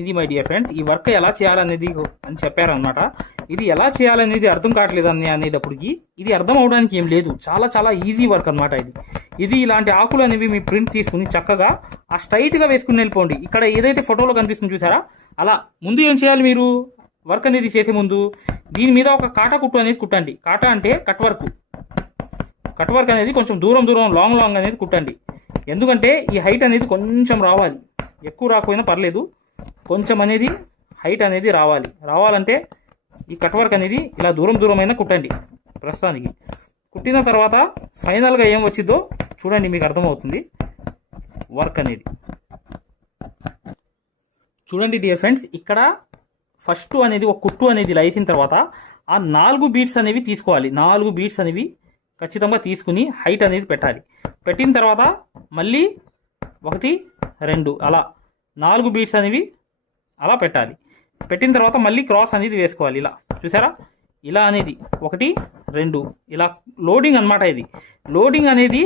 ఇది my dear friends ఈ work ఎలా చేయాలనేది అని చెప్పారనమాట ఇది ఎలా చేయాలనేది అర్థం కావట్లేదు అని అనేటప్పటికి ఇది అర్థం అవడానికి ఏం లేదు. చాలా చాలా ఈజీ వర్క్ అనమాట ఇది. ఇది ఇలాంటి ఆకులు అనేవి మీ ప్రింట్ తీసుకుని చక్కగా ఆ స్ట్రైట్గా వేసుకుని వెళ్ళిపోండి. ఇక్కడ ఏదైతే ఫోటోలో కనిపిస్తుంది చూసారా? అలా ముందు ఏం చేయాలి మీరు? వర్క్ అనేది చేసే ముందు దీని మీద ఒక కాటా కుట్టు అనేది కుట్టండి. కాటా అంటే కట్ వర్క్ కట్ వర్క్ అనేది కొంచెం దూరం దూరం లాంగ్ లాంగ్ అనేది కుట్టండి. ఎందుకంటే ఈ హైట్ అనేది కొంచెం రావాలి. ఎక్కువ రాకపోయినా పర్లేదు. కొంచెం అనేది హైట్ అనేది రావాలి. రావాలంటే ఈ కట్ వర్క్ అనేది ఇలా దూరం దూరమైన కుట్టండి. ప్రస్తుతానికి. కుట్టిన తర్వాత ఫైనల్గా ఏం వచ్చిందో చూడండి మీకు అర్థమవుతుంది. వర్క్ అనేది. చూడండి డియర్ ఫ్రెండ్స్ ఇక్కడ ఫస్ట్ అనేది ఒక కుట్టు అనేది ఇలా వేసిన తర్వాత ఆ నాలుగు బీట్స్ అనేవి తీసుకోవాలి. నాలుగు బీట్స్ అనేవి ఖచ్చితంగా తీసుకుని హైట్ అనేది పెట్టాలి. పెట్టిన తర్వాత మళ్ళీ ఒకటి రెండు అలా నాలుగు బీట్స్ అనేవి అలా పెట్టాలి. పెట్టిన తర్వాత మళ్ళీ క్రాస్ అనేది వేసుకోవాలి. ఇలా చూసారా? ఇలా అనేది ఒకటి రెండు. ఇలా లోడింగ్ అన్నమాట ఇది. లోడింగ్ అనేది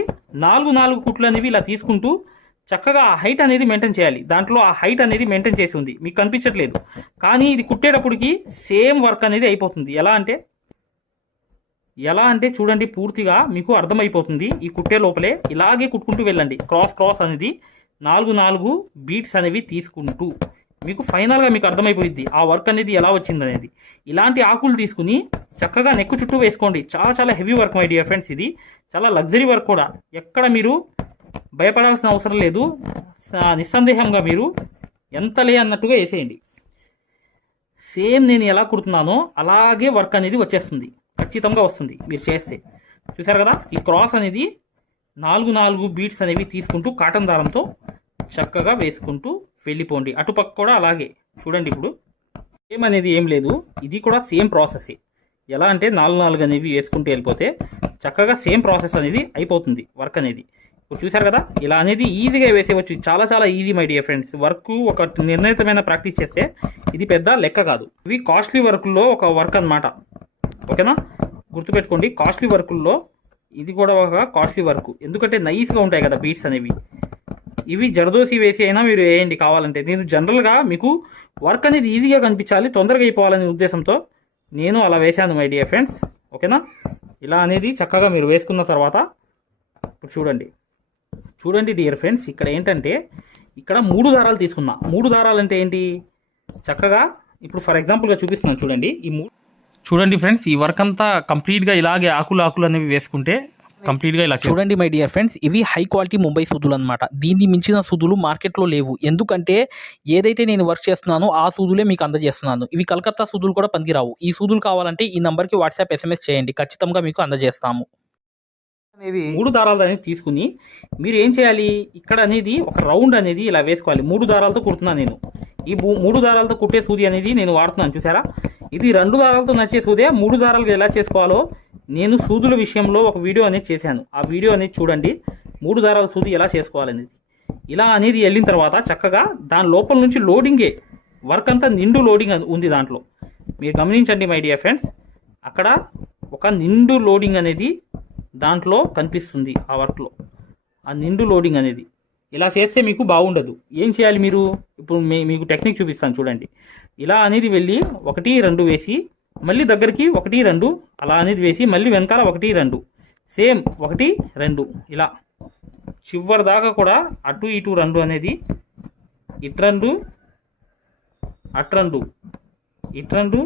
నాలుగు నాలుగు కుట్లు అనేవి ఇలా తీసుకుంటూ చక్కగా ఆ హైట్ అనేది మెయింటైన్ చేయాలి. దాంట్లో ఆ హైట్ అనేది మెయింటైన్ చేసి ఉంది. మీకు కనిపించట్లేదు. కానీ ఇది కుట్టేటప్పటికి సేమ్ వర్క్ అనేది అయిపోతుంది. ఎలా అంటే ఎలా అంటే చూడండి పూర్తిగా మీకు అర్థమైపోతుంది. ఈ కుట్టే లోపలే ఇలాగే కుట్టుకుంటూ వెళ్ళండి. క్రాస్ క్రాస్ అనేది నాలుగు నాలుగు బీట్స్ అనేవి తీసుకుంటూ. మీకు ఫైనల్గా మీకు అర్థమైపోయింది ఆ వర్క్ అనేది ఎలా వచ్చింది అనేది ఇలాంటి ఆకులు తీసుకుని చక్కగా నెక్కు చుట్టూ వేసుకోండి. చాలా చాలా heavy work my dear friends ఇది. చాలా లగ్జరీ వర్క్ కూడా. ఎక్కడ మీరు భయపడాల్సిన అవసరం లేదు. స- నిస్సందేహంగా మీరు ఎంతలే అన్నట్టుగా వేసేయండి. సేమ్ నేను ఎలా కుడుతున్నానో అలాగే వర్క్ అనేది వచ్చేస్తుంది. ఖచ్చితంగా వస్తుంది మీరు చేస్తే. చూసారు కదా? ఈ క్రాస్ అనేది నాలుగు నాలుగు బీట్స్ అనేవి తీసుకుంటూ కాటన్ దారంతో చక్కగా వేసుకుంటూ వెళ్ళిపోండి. అటుపక్క కూడా అలాగే. చూడండి ఇప్పుడు. సేమ్ అనేది ఏం లేదు. ఇది కూడా సేమ్ ప్రాసెస్ ఎలా అంటే నాలుగు నాలుగు అనేవి వేసుకుంటూ వెళ్ళిపోతే చక్కగా సేమ్ ప్రాసెస్ అనేది అయిపోతుంది వర్క్ అనేది. ఇప్పుడు చూసారు కదా? ఇలా అనేది ఈజీగా వేసేవచ్చు చాలా చాలా easy my dear friends. Work ఒక నిర్ణీతమైన ప్రాక్టీస్ చేస్తే ఇది పెద్ద లెక్క కాదు. ఇవి కాస్ట్లీ వర్క్లో ఒక వర్క్ అన్నమాట. ఓకేనా? గుర్తుపెట్టుకోండి కాస్ట్లీ వర్కుల్లో ఇది కూడా ఒక కాస్ట్లీ వర్క్. ఎందుకంటే నైస్గా ఉంటాయి కదా బీట్స్ అనేవి. ఇవి జరదోసి వేసి అయినా మీరు వేయండి కావాలంటే. నేను జనరల్గా మీకు వర్క్ అనేది ఈజీగా కనిపించాలి తొందరగా అయిపోవాలనే ఉద్దేశంతో నేను అలా వేశాను మై డియర్ ఫ్రెండ్స్. ఓకేనా? ఇలా అనేది చక్కగా మీరు వేసుకున్న తర్వాత ఇప్పుడు చూడండి. చూడండి డియర్ ఫ్రెండ్స్ ఇక్కడ ఏంటంటే ఇక్కడ మూడు దారాలు తీసుకున్నా. మూడు దారాలు అంటే ఏంటి? చక్కగా ఇప్పుడు ఫర్ ఎగ్జాంపుల్గా చూపిస్తున్నాను చూడండి. ఈ మూడు చూడండి ఫ్రెండ్స్ ఈ వర్క్ అంతా కంప్లీట్గా ఇలాగే ఆకులు ఆకులు అనేవి వేసుకుంటే కంప్లీట్గా ఇలా చూడండి మై డియర్ ఫ్రెండ్స్ ఇవి హై క్వాలిటీ ముంబై సూదులు అనమాట దీన్ని మించిన సూదులు మార్కెట్లో లేవు. ఎందుకంటే ఏదైతే నేను వర్క్ చేస్తున్నానో ఆ సూదులే మీకు అందజేస్తున్నాను. ఇవి కలకత్తా సూదులు కూడా పనికిరావు. ఈ సూదులు కావాలంటే ఈ నంబర్కి వాట్సాప్ ఎస్ఎంఎస్ చేయండి. ఖచ్చితంగా మీకు అందజేస్తాము. అనేవి మూడు దారాలు అనేది తీసుకుని మీరు ఏం చేయాలి? ఇక్కడ అనేది ఒక రౌండ్ అనేది ఇలా వేసుకోవాలి. మూడు దారాలతో కుడుతున్నాను నేను. ఈ మూడు దారాలతో కుట్టే సూది అనేది నేను వాడుతున్నాను. చూసారా? ఇది రెండు దారాలతో నచ్చే సూదే మూడు దారాలుగా ఎలా చేసుకోవాలో నేను సూదుల విషయంలో ఒక వీడియో అనేది చేశాను. ఆ వీడియో అనేది చూడండి. మూడు దారాల సూది ఎలా చేసుకోవాలనేది. ఇలా అనేది వెళ్ళిన తర్వాత చక్కగా దాని లోపల నుంచి లోడింగే వర్క్ అంతా నిండు లోడింగ్ అని ఉంది దాంట్లో. మీరు గమనించండి మై డియర్ ఫ్రెండ్స్ అక్కడ ఒక నిండు లోడింగ్ అనేది దాంట్లో కనిపిస్తుంది ఆ వర్క్లో. ఆ నిండు లోడింగ్ అనేది. ఇలా చేస్తే మీకు బాగుండదు. ఏం చేయాలి మీరు? ఇప్పుడు మీకు టెక్నిక్ చూపిస్తాను చూడండి. ఇలా అనేది వెళ్ళి ఒకటి రెండు వేసి మళ్ళీ దగ్గరికి ఒకటి రెండు అలా అనేది వేసి మళ్ళీ వెనకాల ఒకటి రెండు. సేమ్ ఒకటి రెండు. ఇలా. చివరి దాకా కూడా అటు ఇటు రెండు అనేది ఇటు రెండు అటు రెండు ఇటు రెండు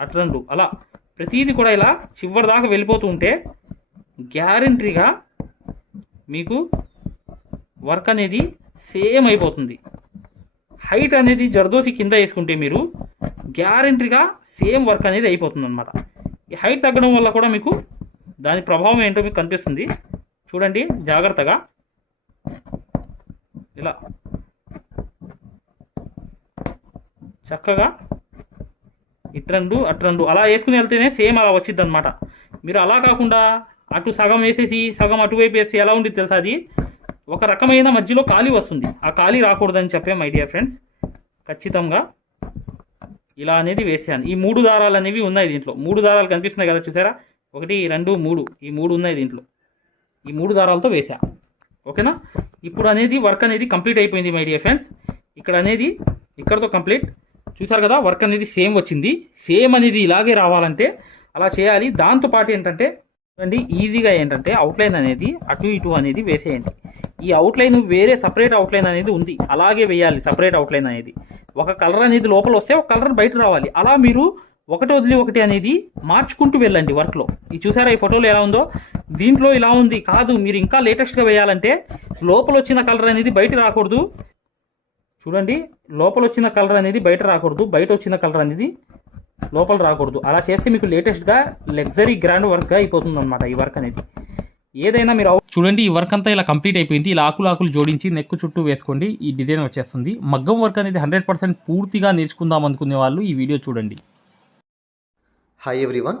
అటు రెండు. అలా. ప్రతిదీ కూడా ఇలా చివరి దాకా వెళ్ళిపోతూ ఉంటే గ్యారంటీగా మీకు వర్క్ అనేది సేమ్ అయిపోతుంది. హైట్ అనేది జర్దోసి కింద వేసుకుంటే మీరు గ్యారంటీగా సేమ్ వర్క్ అనేది అయిపోతుంది అనమాట ఈ హైట్ తగ్గడం వల్ల కూడా మీకు దాని ప్రభావం ఏంటో మీకు కనిపిస్తుంది. చూడండి జాగ్రత్తగా. ఇలా. చక్కగా. ఇట్రండు అట్రండు. అలా వేసుకుని వెళ్తేనే సేమ్ అలా వచ్చింది అనమాట మీరు అలా కాకుండా అటు సగం వేసేసి సగం అటువైపు వేసి ఎలా ఉంది తెలుసా అది? ఒక రకమైన మధ్యలో ఖాళీ వస్తుంది. ఆ ఖాళీ రాకూడదని చెప్పే మై డియర్ ఫ్రెండ్స్ ఖచ్చితంగా ఇలా అనేది వేసాను. ఈ మూడు దారాలు అనేవి ఉన్నాయి దీంట్లో. మూడు దారాలు కనిపిస్తున్నాయి కదా చూసారా? ఒకటి రెండు మూడు. ఈ మూడు ఉన్నాయి దీంట్లో. ఈ మూడు దారాలతో వేసా. ఓకేనా? ఇప్పుడు అనేది వర్క్ అనేది కంప్లీట్ అయిపోయింది మై డియర్ ఫ్రెండ్స్. ఇక్కడ అనేది ఇక్కడతో కంప్లీట్. చూసారు కదా వర్క్ అనేది సేమ్ వచ్చింది. సేమ్ అనేది ఇలాగే రావాలంటే అలా చేయాలి. దాంతో పాటు ఏంటంటే చూడండి ఈజీగా ఏంటంటే అవుట్లైన్ అనేది అటు ఇటు అనేది వేసేయండి. ఈ అవుట్లైన్ వేరే సపరేట్ అవుట్లైన్ అనేది ఉంది. అలాగే వేయాలి సపరేట్ అవుట్లైన్ అనేది. ఒక కలర్ అనేది లోపల వస్తే ఒక కలర్ బయట రావాలి. అలా మీరు ఒకటి వదిలి ఒకటి అనేది మార్చుకుంటూ వెళ్ళండి వర్క్లో ఈ చూసారా ఈ ఫోటోలో ఎలా ఉందో? దీంట్లో ఇలా ఉంది. కాదు మీరు ఇంకా లేటెస్ట్గా వేయాలంటే లోపల వచ్చిన కలర్ అనేది బయట రాకూడదు. చూడండి లోపల వచ్చిన కలర్ అనేది బయట రాకూడదు. బయట వచ్చిన కలర్ అనేది లోపల రాకూడదు. అలా చేస్తే మీకు లేటెస్ట్గా లగ్జరీ గ్రాండ్ వర్క్గా అయిపోతుంది అనమాట ఈ వర్క్ అనేది. ఏదైనా మీరు చూడండి ఈ వర్క్ అంతా ఇలా కంప్లీట్ అయిపోయింది. ఇలా ఆకులు ఆకులు జోడించి నెక్ చుట్టూ వేసుకోండి. ఈ డిజైన్ వచ్చేస్తుంది. మగ్గం వర్క్ అనేది హండ్రెడ్ పర్సెంట్ పూర్తిగా నేర్చుకుందాం అనుకునే వాళ్ళు ఈ వీడియో చూడండి. Hi everyone